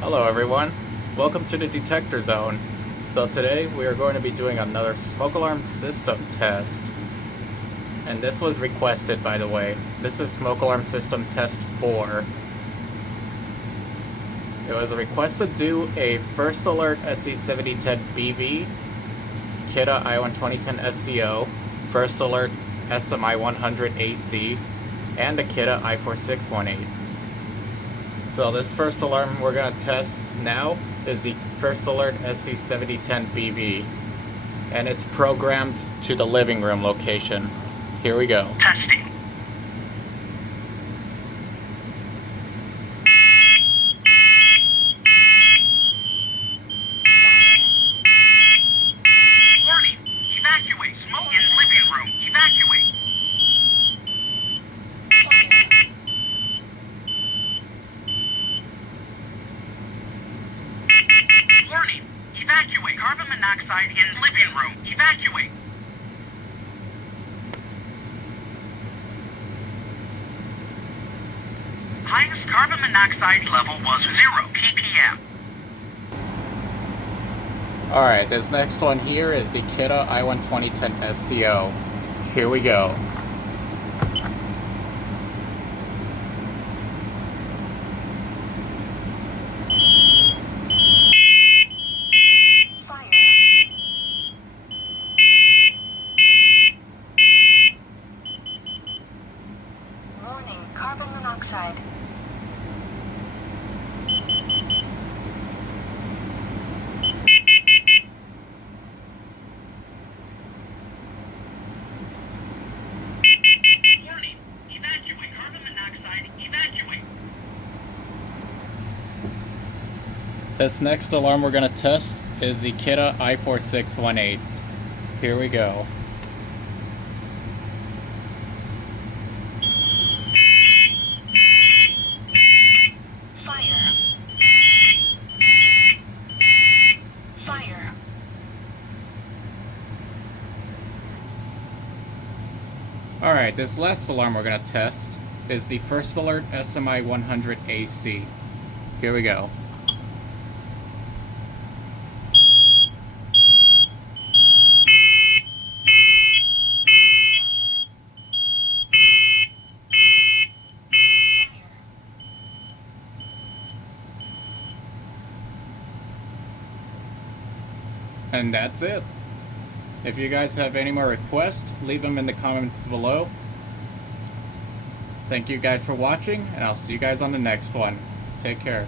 Hello everyone, welcome to the Detector Zone. So today we are going to be doing another smoke alarm system test. And this was requested, by the way. This is smoke alarm system test 4. It was a request to do a First Alert SC7010BV, Kidde I1 2010 SCO, First Alert SMI 100AC, and a Kidde I4618. So this first alarm we're going to test now is the First Alert SC7010BV, and it's programmed to the living room location. Here we go. Testing. Warning. Evacuate. Smoke in living room. Evacuate. Warning. Evacuate. Carbon monoxide in living room. Evacuate. Highest carbon monoxide level was 0 ppm. Alright, this next one here is the Kidde I1 2010 SCO. Here we go. Warning, carbon monoxide. Warning. Evacuate. Carbon monoxide. Evacuate. This next alarm we're going to test is the Kidde I4618. Here we go. Fire. Fire. Alright, this last alarm we're going to test is the First Alert SMI 100AC. Here we go. And that's it. If you guys have any more requests, leave them in the comments below. Thank you guys for watching, and I'll see you guys on the next one. Take care.